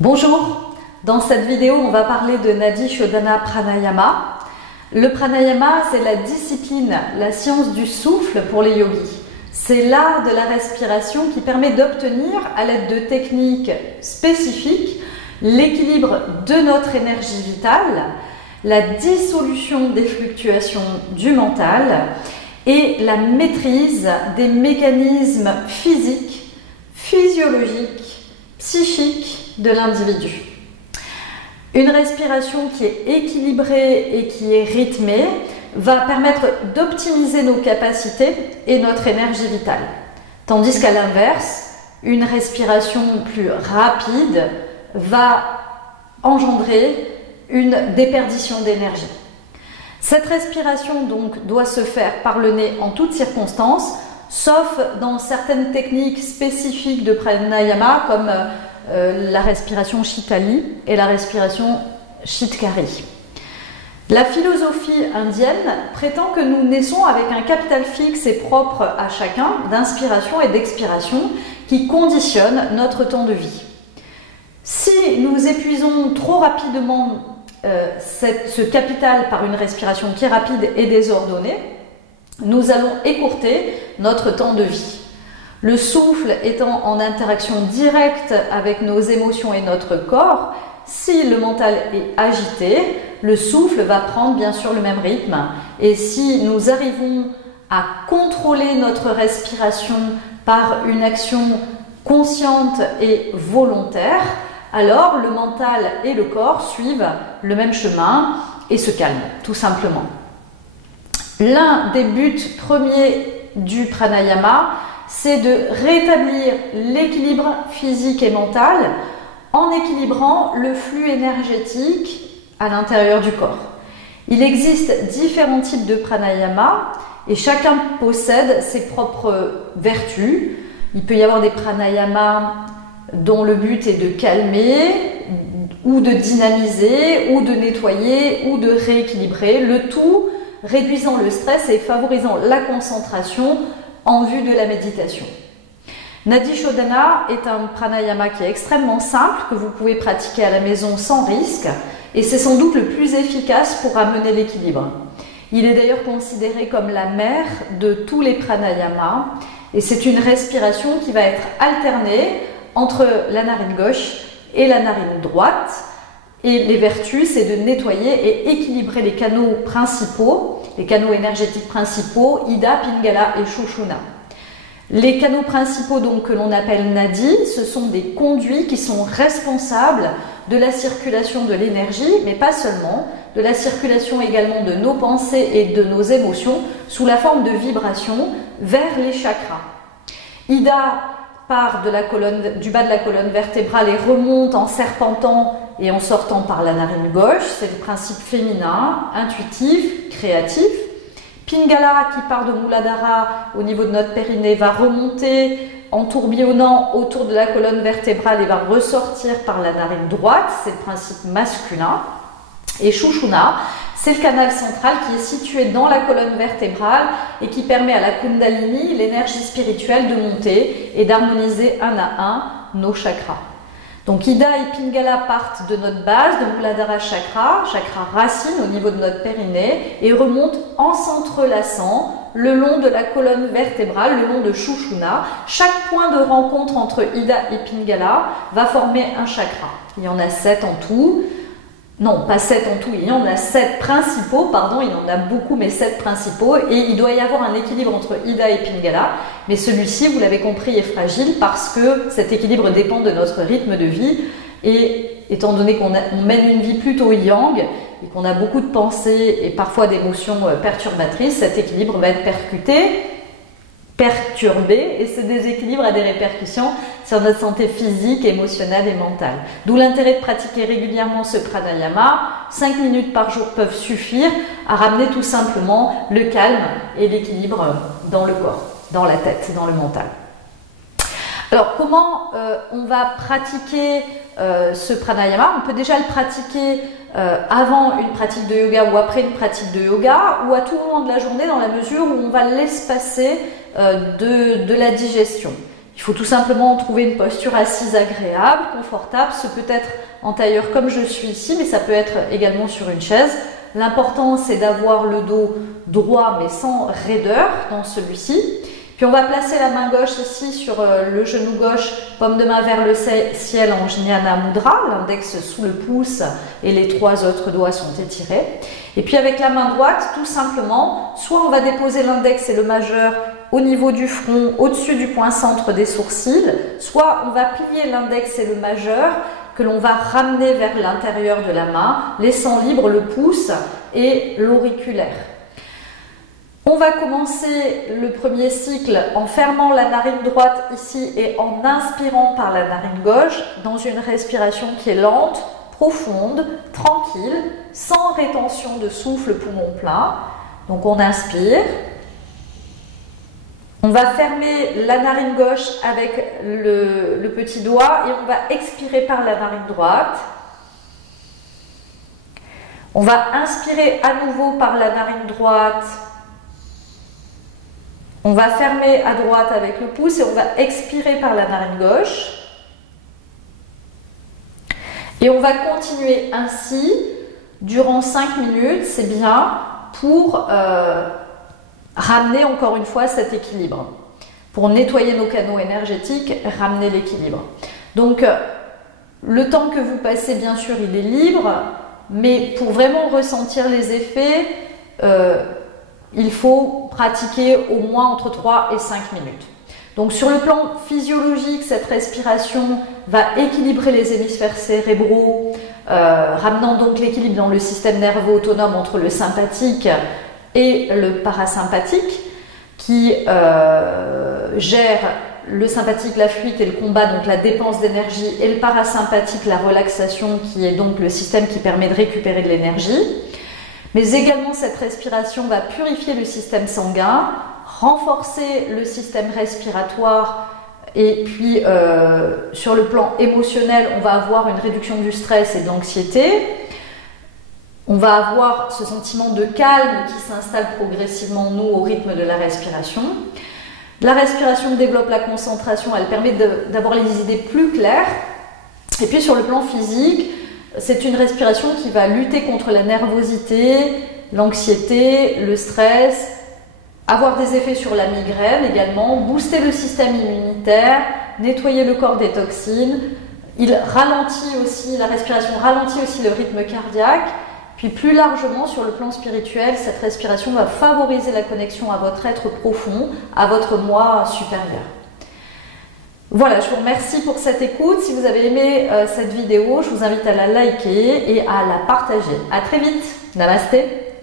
Bonjour, dans cette vidéo on va parler de Nadi Shodhana Pranayama. Le pranayama, c'est la discipline, la science du souffle pour les yogis. C'est l'art de la respiration qui permet d'obtenir, à l'aide de techniques spécifiques, l'équilibre de notre énergie vitale, la dissolution des fluctuations du mental et la maîtrise des mécanismes physiques, physiologiques, psychiques de l'individu. Une respiration qui est équilibrée et qui est rythmée va permettre d'optimiser nos capacités et notre énergie vitale. Tandis qu'à l'inverse, une respiration plus rapide va engendrer une déperdition d'énergie. Cette respiration donc doit se faire par le nez en toutes circonstances, sauf dans certaines techniques spécifiques de pranayama comme la respiration Shitali et la respiration Chitkari. La philosophie indienne prétend que nous naissons avec un capital fixe et propre à chacun d'inspiration et d'expiration qui conditionne notre temps de vie. Si nous épuisons trop rapidement ce capital par une respiration qui est rapide et désordonnée, nous allons écourter notre temps de vie. Le souffle étant en interaction directe avec nos émotions et notre corps, si le mental est agité, le souffle va prendre bien sûr le même rythme. Et si nous arrivons à contrôler notre respiration par une action consciente et volontaire, alors le mental et le corps suivent le même chemin et se calment, tout simplement. L'un des buts premiers du pranayama, c'est de rétablir l'équilibre physique et mental en équilibrant le flux énergétique à l'intérieur du corps. Il existe différents types de pranayama et chacun possède ses propres vertus. Il peut y avoir des pranayamas dont le but est de calmer ou de dynamiser ou de nettoyer ou de rééquilibrer, le tout réduisant le stress et favorisant la concentration en vue de la méditation. Nadi Shodhana est un pranayama qui est extrêmement simple, que vous pouvez pratiquer à la maison sans risque, et c'est sans doute le plus efficace pour amener l'équilibre. Il est d'ailleurs considéré comme la mère de tous les pranayamas, et c'est une respiration qui va être alternée entre la narine gauche et la narine droite, et les vertus, c'est de nettoyer et équilibrer les canaux principaux, les canaux énergétiques principaux, Ida, Pingala et Sushumna. Les canaux principaux donc, que l'on appelle Nadi, ce sont des conduits qui sont responsables de la circulation de l'énergie, mais pas seulement, de la circulation également de nos pensées et de nos émotions sous la forme de vibrations vers les chakras. Ida part du bas de la colonne vertébrale et remonte en serpentant et en sortant par la narine gauche. C'est le principe féminin, intuitif, créatif. Pingala, qui part de Muladhara au niveau de notre périnée, va remonter en tourbillonnant autour de la colonne vertébrale et va ressortir par la narine droite. C'est le principe masculin. Et Sushumna, c'est le canal central qui est situé dans la colonne vertébrale et qui permet à la Kundalini, l'énergie spirituelle, de monter et d'harmoniser un à un nos chakras. Donc Ida et Pingala partent de notre base, de Muladhara chakra, chakra racine au niveau de notre périnée, et remontent en s'entrelaçant le long de la colonne vertébrale, le long de Sushumna. Chaque point de rencontre entre Ida et Pingala va former un chakra. Il y en a 7 en tout. Non, pas 7 en tout, il y en a 7 principaux, pardon, il y en a beaucoup, mais 7 principaux, et il doit y avoir un équilibre entre Ida et Pingala, mais celui-ci, vous l'avez compris, est fragile parce que cet équilibre dépend de notre rythme de vie, et étant donné qu'on mène une vie plutôt yang, et qu'on a beaucoup de pensées et parfois d'émotions perturbatrices, cet équilibre va être perturbé, et ce déséquilibre a des répercussions sur notre santé physique, émotionnelle et mentale. D'où l'intérêt de pratiquer régulièrement ce pranayama. 5 minutes par jour peuvent suffire à ramener tout simplement le calme et l'équilibre dans le corps, dans la tête, dans le mental. Alors comment on va pratiquer ce pranayama? On peut déjà le pratiquer avant une pratique de yoga ou après une pratique de yoga, ou à tout moment de la journée dans la mesure où on va l'espacer de la digestion. Il faut tout simplement trouver une posture assise agréable, confortable. Ce peut être en tailleur comme je suis ici, mais ça peut être également sur une chaise. L'important, c'est d'avoir le dos droit, mais sans raideur dans celui-ci. Puis on va placer la main gauche ici sur le genou gauche, paume de main vers le ciel en Jnana Mudra, l'index sous le pouce et les 3 autres doigts sont étirés. Et puis avec la main droite, tout simplement, soit on va déposer l'index et le majeur au niveau du front, au-dessus du point centre des sourcils, soit on va plier l'index et le majeur que l'on va ramener vers l'intérieur de la main, laissant libre le pouce et l'auriculaire. On va commencer le premier cycle en fermant la narine droite ici et en inspirant par la narine gauche dans une respiration qui est lente, profonde, tranquille, sans rétention de souffle, poumon plein. Donc on inspire. On va fermer la narine gauche avec le petit doigt et on va expirer par la narine droite. On va inspirer à nouveau par la narine droite. On va fermer à droite avec le pouce et on va expirer par la narine gauche. Et on va continuer ainsi durant 5 minutes, c'est bien, pour ramener encore une fois cet équilibre. Pour nettoyer nos canaux énergétiques, ramener l'équilibre. Donc, le temps que vous passez, bien sûr, il est libre, mais pour vraiment ressentir les effets, il faut pratiquer au moins entre 3 et 5 minutes. Donc sur le plan physiologique, cette respiration va équilibrer les hémisphères cérébraux, ramenant donc l'équilibre dans le système nerveux autonome entre le sympathique et le parasympathique, qui gère le sympathique, la fuite et le combat, donc la dépense d'énergie, et le parasympathique, la relaxation, qui est donc le système qui permet de récupérer de l'énergie. Mais également, cette respiration va purifier le système sanguin, renforcer le système respiratoire et puis sur le plan émotionnel, on va avoir une réduction du stress et de l'anxiété. On va avoir ce sentiment de calme qui s'installe progressivement, nous, au rythme de la respiration. La respiration développe la concentration, elle permet d'avoir les idées plus claires. Et puis sur le plan physique, c'est une respiration qui va lutter contre la nervosité, l'anxiété, le stress, avoir des effets sur la migraine également, booster le système immunitaire, nettoyer le corps des toxines. Il ralentit aussi, la respiration ralentit aussi le rythme cardiaque. Puis plus largement sur le plan spirituel, cette respiration va favoriser la connexion à votre être profond, à votre moi supérieur. Voilà, je vous remercie pour cette écoute. Si vous avez aimé cette vidéo, je vous invite à la liker et à la partager. À très vite. Namasté.